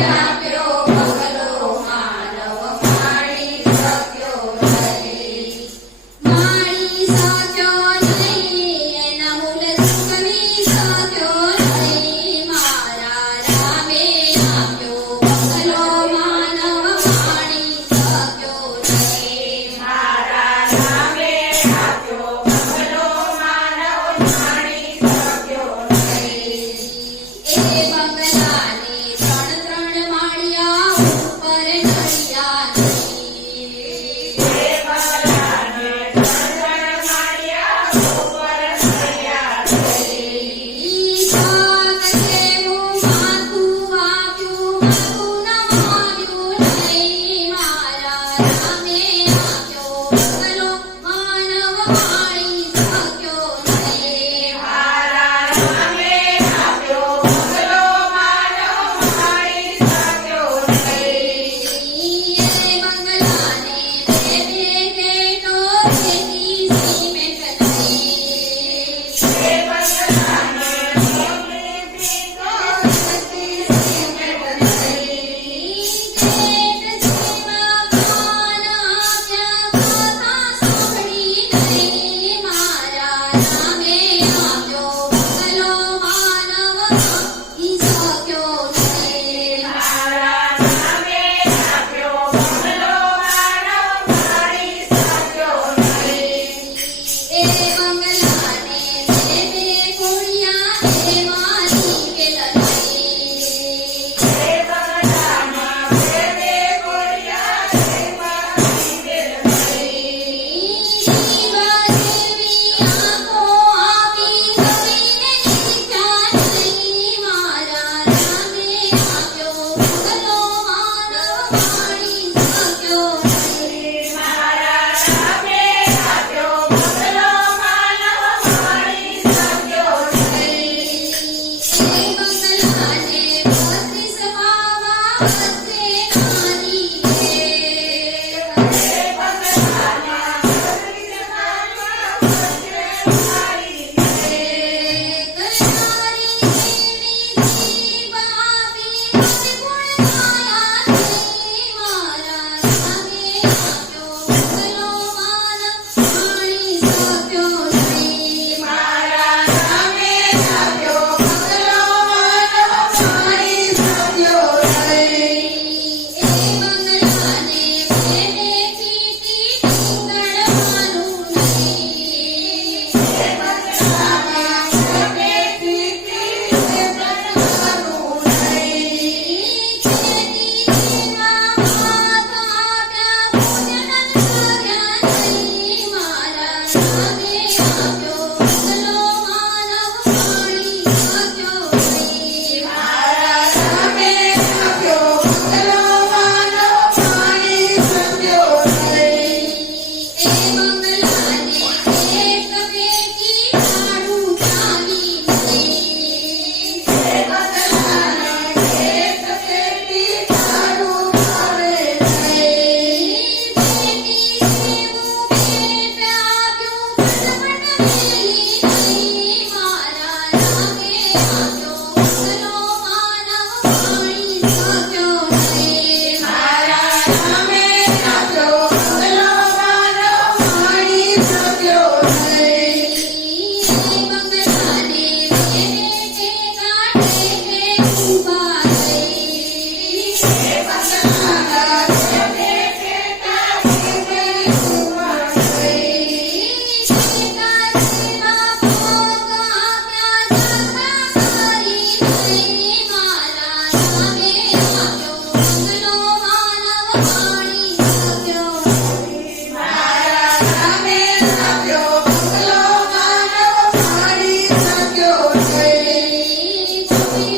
Yeah. House.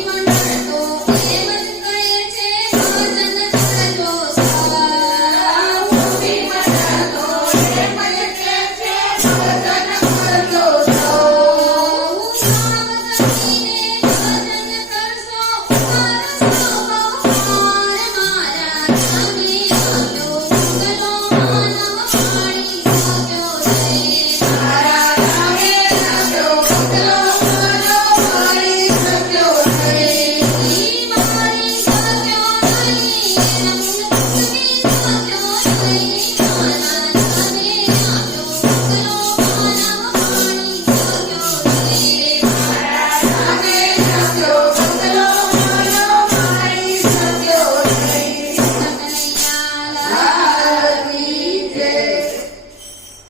Anyone